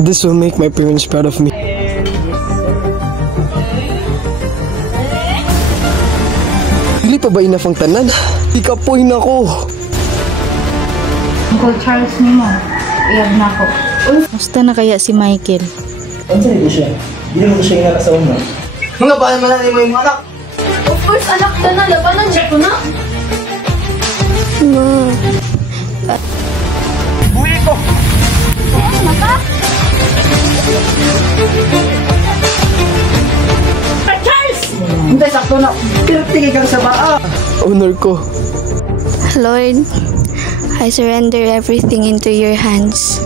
This will make my parents proud of me. Hindi pa ba enough ang tanan? Ikapoy na ko. Uncle Charles ni mo. Iyag na ko. Musta na kaya si Michael? Ano sa'yo ko siya? Hindi mo siya inakasawa mo. Mga ba naman na mo yung anak? Of course, anak ka na. Labanan siya ko na. Buhi ko! Maka? Charles! Hindi, sakto na. Pero tingin kang sa baa. Honor ko. Lord, I surrender everything into your hands.